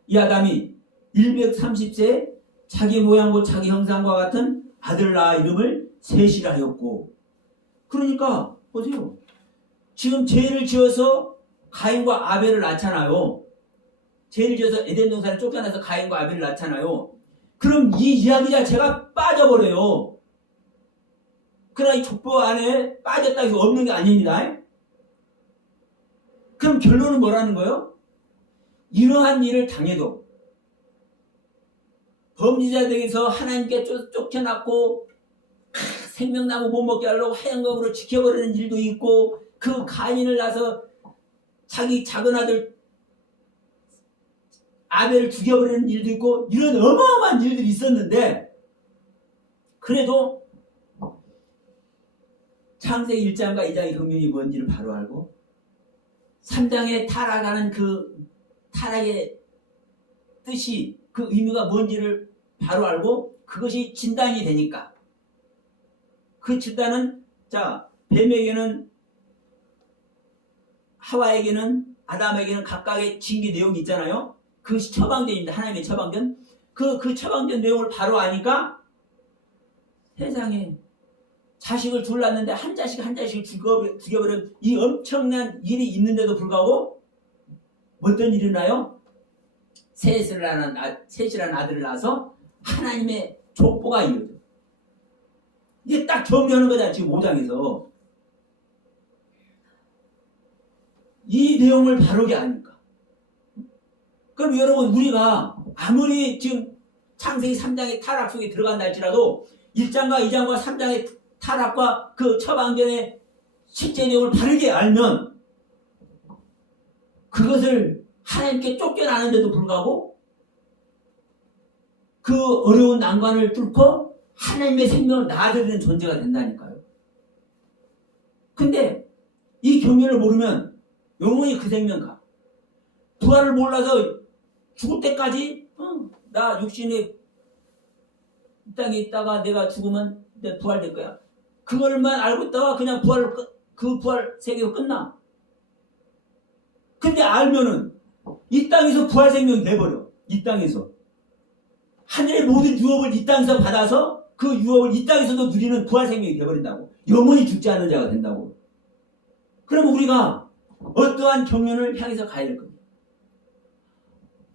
이 아담이 130세에 자기 모양과 자기 형상과 같은 아들 낳아 이름을 셋이라 하였고, 그러니까 보세요. 지금 죄를 지어서 가인과 아벨을 낳잖아요. 죄를 지어서 에덴 동산에 쫓겨나서 가인과 아벨을 낳잖아요. 그럼 이 이야기 자체가 빠져버려요. 그러나 이 족보 안에 빠졌다 해서 없는 게 아닙니다. 그럼 결론은 뭐라는 거예요? 이러한 일을 당해도 범죄자들에게서 하나님께 쫓겨났고 생명나무 못 먹게 하려고 하얀 검으로 지켜버리는 일도 있고, 그 가인을 낳아서 자기 작은 아들 아벨을 죽여버리는 일도 있고, 이런 어마어마한 일들이 있었는데, 그래도 창세기 1장과 2장의 경륜이 뭔지를 바로 알고 3장에 타락하는 그 타락의 뜻이, 그 의미가 뭔지를 바로 알고 그것이 진단이 되니까, 그 진단은 자 뱀에게는 하와에게는 아담에게는 각각의 징계 내용이 있잖아요. 그것이 처방전입니다. 하나님의 처방전. 그 처방전 내용을 바로 아니까 세상에 자식을 둘 낳았는데 한 자식을 죽여버린 이 엄청난 일이 있는데도 불구하고 어떤 일이 일어나요? 셋이라는 아들을 낳아서 하나님의 족보가 이루어져. 이게 딱 정리하는 거잖아. 지금 5장에서 이 내용을 바르게 아니까. 그럼 여러분, 우리가 아무리 지금 창세기 3장의 타락 속에 들어간다 할지라도 1장과 2장과 3장의 타락과 그 처방전의 실제 내용을 바르게 알면 그것을 하나님께 쫓겨나는데도 불구하고 그 어려운 난관을 뚫고 하나님의 생명을 낳아드리는 존재가 된다니까요. 근데 이 경륜을 모르면 영원히 그 생명 가. 부활을 몰라서 죽을 때까지 나 육신이 이 땅에 있다가 내가 죽으면 내 부활될 거야. 그걸만 알고 있다가 그냥 그 부활 세계가 끝나. 근데 알면은 이 땅에서 부활 생명이 돼버려. 이 땅에서 하늘의 모든 유업을 이 땅에서 받아서 그 유업을 이 땅에서도 누리는 부활 생명이 돼버린다고. 영원히 죽지 않는 자가 된다고. 그러면 우리가 어떠한 경륜을 향해서 가야 될 겁니다.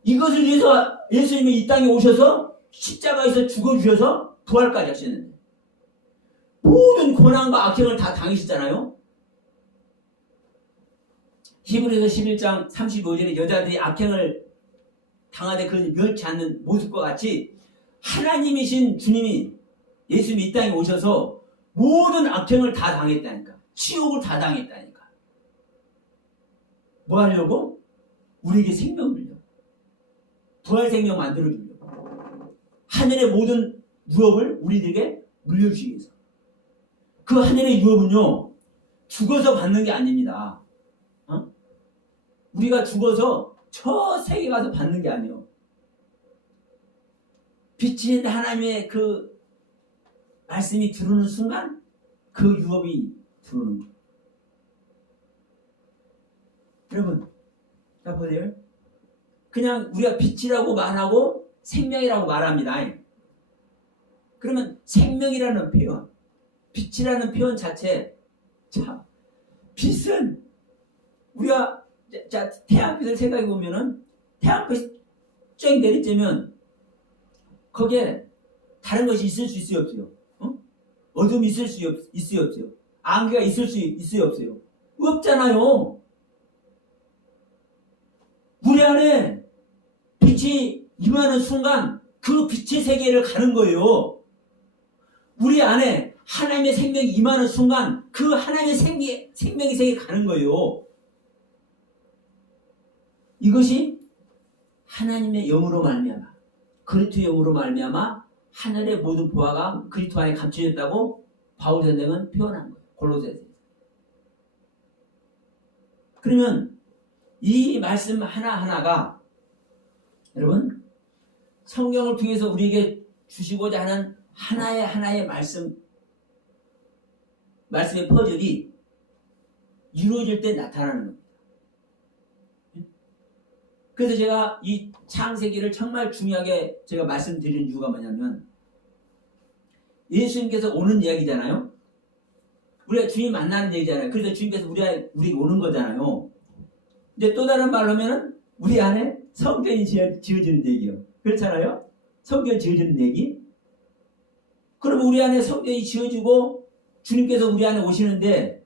이것을 위해서 예수님이 이 땅에 오셔서 십자가에서 죽어주셔서 부활까지 하셨는데, 모든 고난과 악행을 다 당하셨잖아요. 히브리서 11장 35절에 여자들이 악행을 당하되 그걸 멸치 않는 모습과 같이 하나님이신 주님이 예수님이 이 땅에 오셔서 모든 악행을 다 당했다니까. 치욕을 다 당했다니까. 뭐 하려고? 우리에게 생명을 주려고. 부활 생명 만들어주려고. 하늘의 모든 유업을 우리들에게 물려주기 위해서. 그 하늘의 유업은요, 죽어서 받는 게 아닙니다. 우리가 죽어서 저 세계 가서 받는 게 아니에요. 빛인 하나님의 그 말씀이 들어오는 순간 그 유업이 들어오는 거예요. 여러분, 자 보세요. 그냥 우리가 빛이라고 말하고 생명이라고 말합니다. 그러면 생명이라는 표현, 빛이라는 표현 자체, 자, 빛은 우리가 자 태양빛을 생각해 보면은 태양빛이 쫙 내리쬐면 거기에 다른 것이 있을 수 있어요, 없어요? 어둠이 있을 수 있어요, 없어요? 안개가 있을 수 있어요, 없어요? 없잖아요. 우리 안에 빛이 임하는 순간 그 빛의 세계를 가는 거예요. 우리 안에 하나님의 생명이 임하는 순간 그 하나님의 생명의 세계에 가는 거예요. 이것이 하나님의 영으로 말미암아, 그리스도의 영으로 말미암아 하늘의 모든 보화가 그리스도 안에 감춰졌다고 바울 선생은 표현한 거예요. 골로새서. 그러면 이 말씀 하나하나가 여러분 성경을 통해서 우리에게 주시고자 하는 하나의 말씀의 퍼즐이 이루어질 때 나타나는 겁니다. 그래서 제가 이 창세기를 정말 중요하게 제가 말씀드리는 이유가 뭐냐면, 예수님께서 오는 이야기잖아요. 우리가 주님 만나는 얘기잖아요. 그래서 주님께서 우리 오는 거잖아요. 근데 또 다른 말로 하면은 우리 안에 성전이 지어지는 얘기예요. 그렇잖아요? 성전 지어지는 얘기. 그러면 우리 안에 성전이 지어지고 주님께서 우리 안에 오시는데,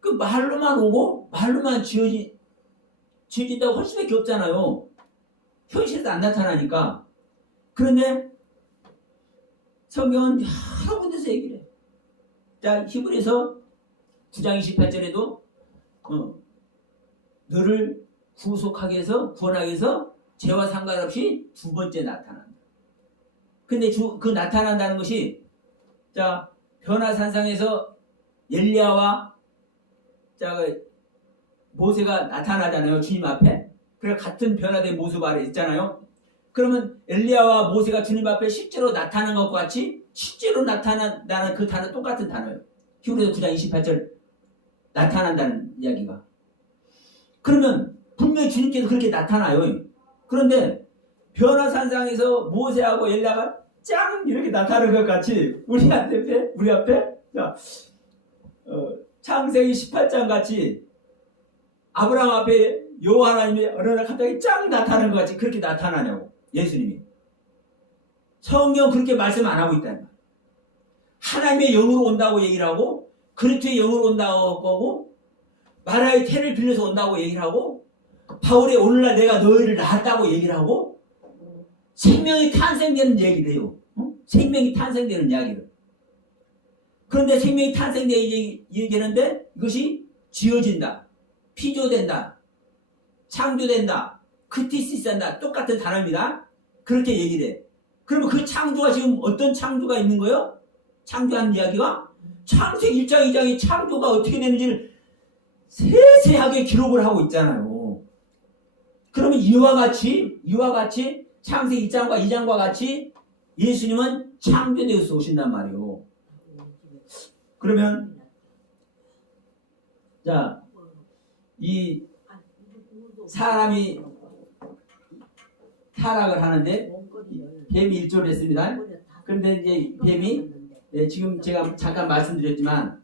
그 말로만 오고 말로만 지어진다고 할 수밖에 없잖아요. 현실에서 안 나타나니까. 그런데 성경은 여러 군데서 얘기를 해요. 자, 히브리서 9장 28절에도 너를 구속하게 해서 구원하게 해서 죄와 상관없이 두 번째 나타난다. 근데 그 나타난다는 것이, 자, 변화산상에서 엘리야와 모세가 나타나잖아요. 주님 앞에. 그래 같은 변화된 모습 아래 있잖아요. 그러면 엘리야와 모세가 주님 앞에 실제로 나타난 것과 같이 실제로 나타난다는 그 단어 똑같은 단어예요. 히브리서 9장 28절 나타난다는 이야기가. 그러면 분명히 주님께서 그렇게 나타나요. 그런데 변화산상에서 모세하고 엘리야가 짱 이렇게 나타나는 것 같이 우리 앞에 자, 창세기 18장 같이 아브라함 앞에 여호와 하나님이 어느 날 갑자기 짱 나타나는 것 같이 그렇게 나타나냐고. 예수님이. 성경 그렇게 말씀 안 하고 있다는 거야. 하나님의 영으로 온다고 얘기를 하고, 그리스도의 영으로 온다고 하고, 마라의 태를 빌려서 온다고 얘기를 하고, 바울의 오늘날 내가 너희를 낳았다고 얘기를 하고, 생명이 탄생되는 얘기를 해요. 생명이 탄생되는 이야기를. 그런데 생명이 탄생되는 얘기하는데 이것이 지어진다, 피조된다, 창조된다, 크티시스한다, 똑같은 단어입니다. 그렇게 얘기를 해. 그러면 그 창조가 지금 어떤 창조가 있는 거예요? 창조하는 이야기가 창세기 1장 2장이 창조가 어떻게 되는지를 세세하게 기록을 하고 있잖아요. 그러면 이와 같이 창세기 1장과 2장과 같이 예수님은 창조되어서 오신단 말이에요. 그러면 자, 이 사람이 타락을 하는데 뱀이 일조를 했습니다. 그런데 이제 뱀이 지금 제가 잠깐 말씀드렸지만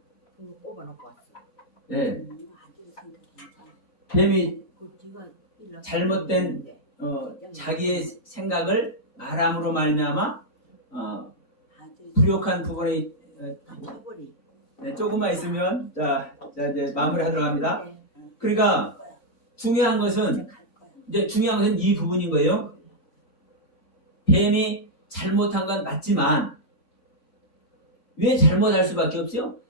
뱀이 잘못된 자기의 생각을 말함으로 말미암아 부족한 부분이 조금만 있으면 자 이제 마무리하도록 합니다. 그러니까 중요한 것은 이 부분인 거예요. 뱀이 잘못한 건 맞지만 왜 잘못할 수밖에 없어요?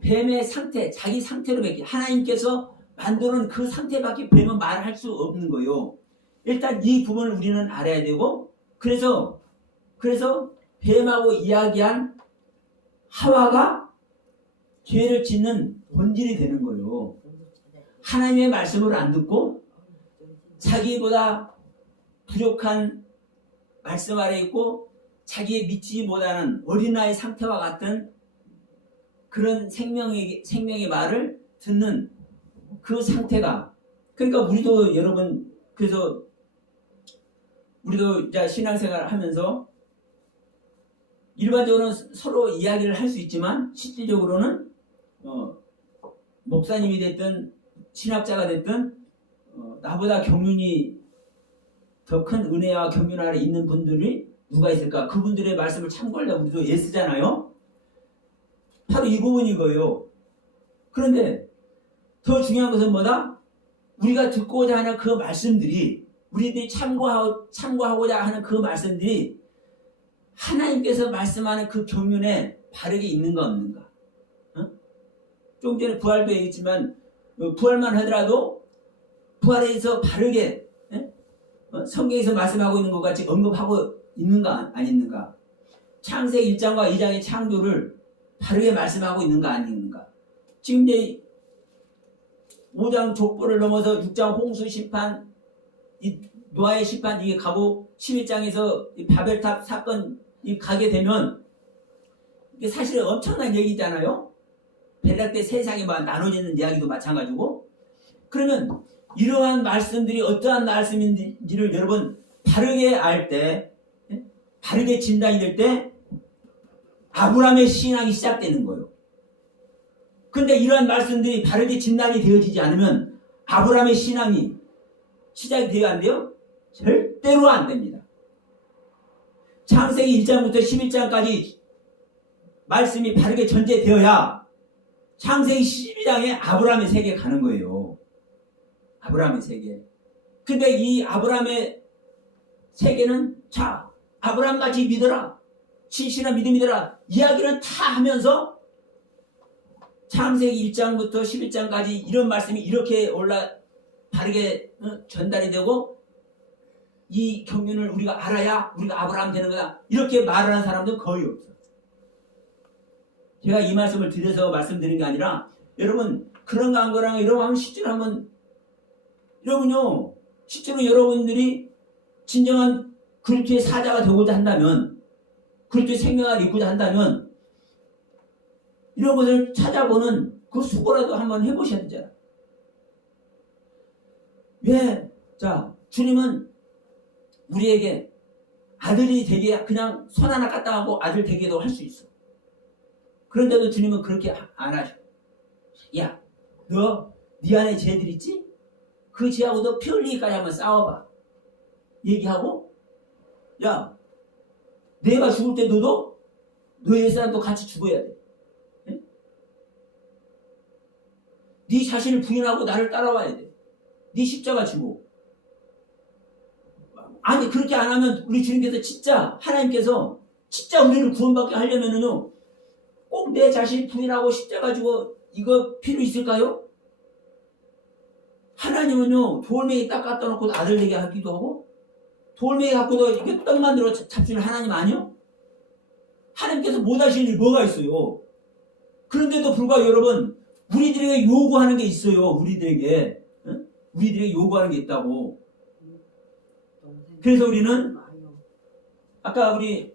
뱀의 상태, 자기 상태로밖에 하나님께서 만드는 그 상태밖에 뱀은 말할 수 없는 거예요. 일단 이 부분을 우리는 알아야 되고, 그래서 뱀하고 이야기한 하와가 죄를 짓는 본질이 되는 거예요. 하나님의 말씀을 안 듣고 자기보다 부족한 말씀 아래 있고 자기의 믿지 못하는 어린아이 상태와 같은 그런 생명의 말을 듣는 그 상태가, 그러니까 우리도 여러분, 그래서 우리도 이제 신앙생활을 하면서 일반적으로는 서로 이야기를 할 수 있지만 실질적으로는 목사님이 됐든 신학자가 됐든 나보다 경륜이 더 큰 은혜와 경륜 아래 있는 분들이 누가 있을까? 그분들의 말씀을 참고하려고 우리도 애쓰잖아요. 바로 이 부분인 거예요. 그런데 더 중요한 것은 뭐다? 우리가 듣고자 하는 그 말씀들이, 우리들이 참고하고자 하는 그 말씀들이 하나님께서 말씀하는 그 경륜에 바르게 있는가 없는가? 좀 전에 부활도 얘기했지만 부활만 하더라도 부활에서 바르게 성경에서 말씀하고 있는 것 같이 언급하고 있는가 안 있는가? 창세기 1장과 2장의 창조를 바르게 말씀하고 있는가 안 있는가? 지금 이제 5장 족보를 넘어서 6장 홍수 심판, 이 노아의 심판 이게 가고 11장에서 바벨탑 사건 가게 되면 이게 사실 엄청난 얘기잖아요. 배락 때 세상이 막 나눠지는 이야기도 마찬가지고. 그러면 이러한 말씀들이 어떠한 말씀인지를 여러분 바르게 알 때, 바르게 진단이 될 때 아브라함의 신앙이 시작되는 거예요. 근데 이러한 말씀들이 바르게 진단이 되어지지 않으면 아브라함의 신앙이 시작이 되어야 안 돼요? 절대로 안 됩니다. 창세기 1장부터 11장까지 말씀이 바르게 전제되어야 창세기 12장에 아브라함의 세계에 가는 거예요. 아브라함의 세계. 근데 이 아브라함의 세계는 자, 아브라함같이 믿어라. 진실한 믿음이더라. 이야기는 다 하면서 창세기 1장부터 11장까지 이런 말씀이 이렇게 바르게 전달이 되고 이 경륜을 우리가 알아야 우리가 아브라함 되는 거다. 이렇게 말을 하는 사람도 거의 없어요. 제가 이 말씀을 드려서 말씀드리는 게 아니라 여러분 그런 거 한 거랑 이런 거 하면 실제로 하면 여러분요 실제로 여러분들이 진정한 그리스도의 사자가 되고자 한다면 그리스도의 생명을 입고자 한다면 이런 것을 찾아보는 그 수고라도 한번 해보셔야 되잖아요. 왜? 자, 주님은 우리에게 아들이 되게 그냥 손 하나 까딱하고 아들 되게도 할 수 있어. 그런데도 주님은 그렇게 안 하셔. 야, 너 네 안에 죄들 있지? 그 죄하고 너 피 흘리기까지 한번 싸워봐. 얘기하고 야, 내가 죽을 때 너도 너의 사람도 같이 죽어야 돼. 네? 네 자신을 부인하고 나를 따라와야 돼. 네 십자가 지고. 아니 그렇게 안 하면 우리 주님께서 진짜 하나님께서 진짜 우리를 구원받게 하려면은요 꼭 내 자신 부인하고 십자가 지고 이거 필요 있을까요? 하나님은요 돌멩이 딱 갖다 놓고 아들 되게 하기도 하고 돌멩이 갖고도 이렇게 떡 만들어 잡수는 하나님 아니요? 하나님께서 못하실 일이 뭐가 있어요? 그런데도 불구하고 여러분 우리들에게 요구하는 게 있어요. 우리들에게 응? 우리들에게 요구하는 게 있다고. 그래서 우리는 아까 우리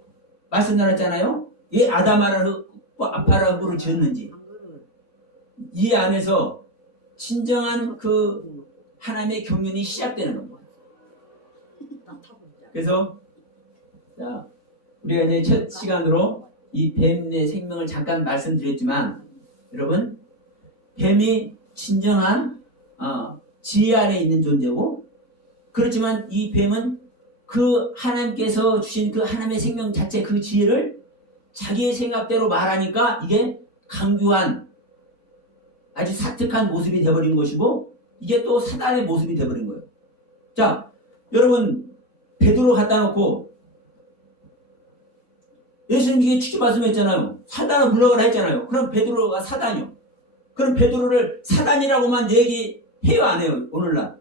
말씀 나눴잖아요. 왜 아담하라고 아파라고를 지었는지 이 안에서 진정한 그 하나님의 경륜이 시작되는 겁니다. 그래서 자, 우리가 이제 첫 시간으로 이 뱀의 생명을 잠깐 말씀드렸지만 여러분 뱀이 진정한 지혜 안에 있는 존재고 그렇지만 이 뱀은 그 하나님께서 주신 그 하나님의 생명 자체 그 지혜를 자기의 생각대로 말하니까 이게 강교한 아주 사특한 모습이 되어버린 것이고 이게 또 사단의 모습이 되어버린 거예요. 자, 여러분 베드로 갖다 놓고 예수님께 직접 말씀했잖아요. 사단을 물러가라 했잖아요. 그럼 베드로가 사단이요. 그럼 베드로를 사단이라고만 얘기해요 안 해요? 오늘날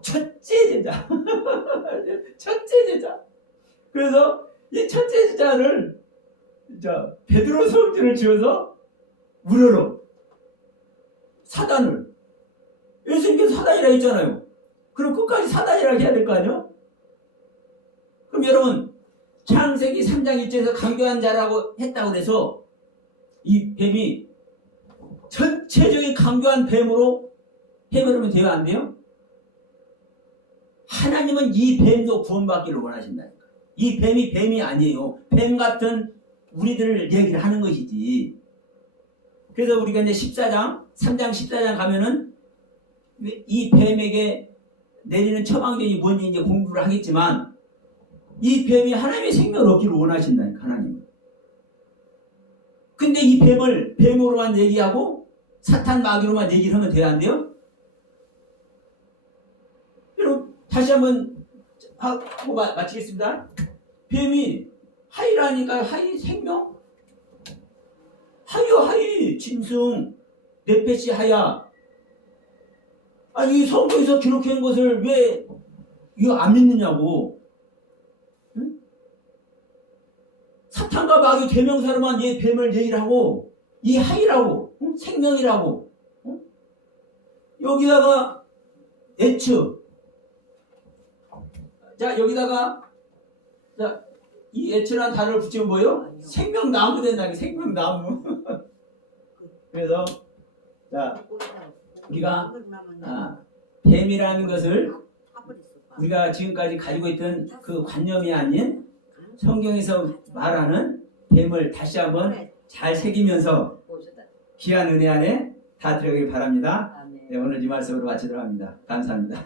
첫째 제자 첫째 제자. 그래서 이 첫째 제자를 베드로 성질을 지어서 우러러 사단을 예수님께서 사단이라 했잖아요. 그럼 끝까지 사단이라고 해야 될 거 아니에요? 그럼 여러분 창세기 3장 1절에서 강교한 자라고 했다고 해서 이 뱀이 전체적인 강교한 뱀으로 해버리면 돼요 안 돼요? 하나님은 이 뱀도 구원받기를 원하신다니까. 이 뱀이 뱀이 아니에요. 뱀 같은 우리들을 얘기를 하는 것이지. 그래서 우리가 이제 3장 14장 가면은 이 뱀에게 내리는 처방전이 뭔지 이제 공부를 하겠지만 이 뱀이 하나님의 생명을 얻기를 원하신다니까, 하나님은. 근데 이 뱀을 뱀으로만 얘기하고 사탄 마귀로만 얘기를 하면 돼야 안 돼요? 여러분, 다시 한번 하고 마치겠습니다. 뱀이 하이라니까 하이 생명? 하여 하이 짐승 네페시 하야. 아니 이 성경에서 기록한 것을 왜 이거 안 믿느냐고. 응? 사탄과 마귀 대명사로만 얘 뱀을 얘기를 하고 이 하이라고 응? 생명이라고 응? 여기다가 에츠 자, 여기다가 자, 이 애천한 단어를 붙이면 뭐예요? 생명나무 된다. 생명나무. 그래서 자, 우리가 뱀이라는 것을 우리가 지금까지 가지고 있던 그 관념이 아닌 성경에서 말하는 뱀을 다시 한번 잘 새기면서 귀한 은혜 안에 다 들어가길 바랍니다. 네, 오늘 이 말씀으로 마치도록 합니다. 감사합니다.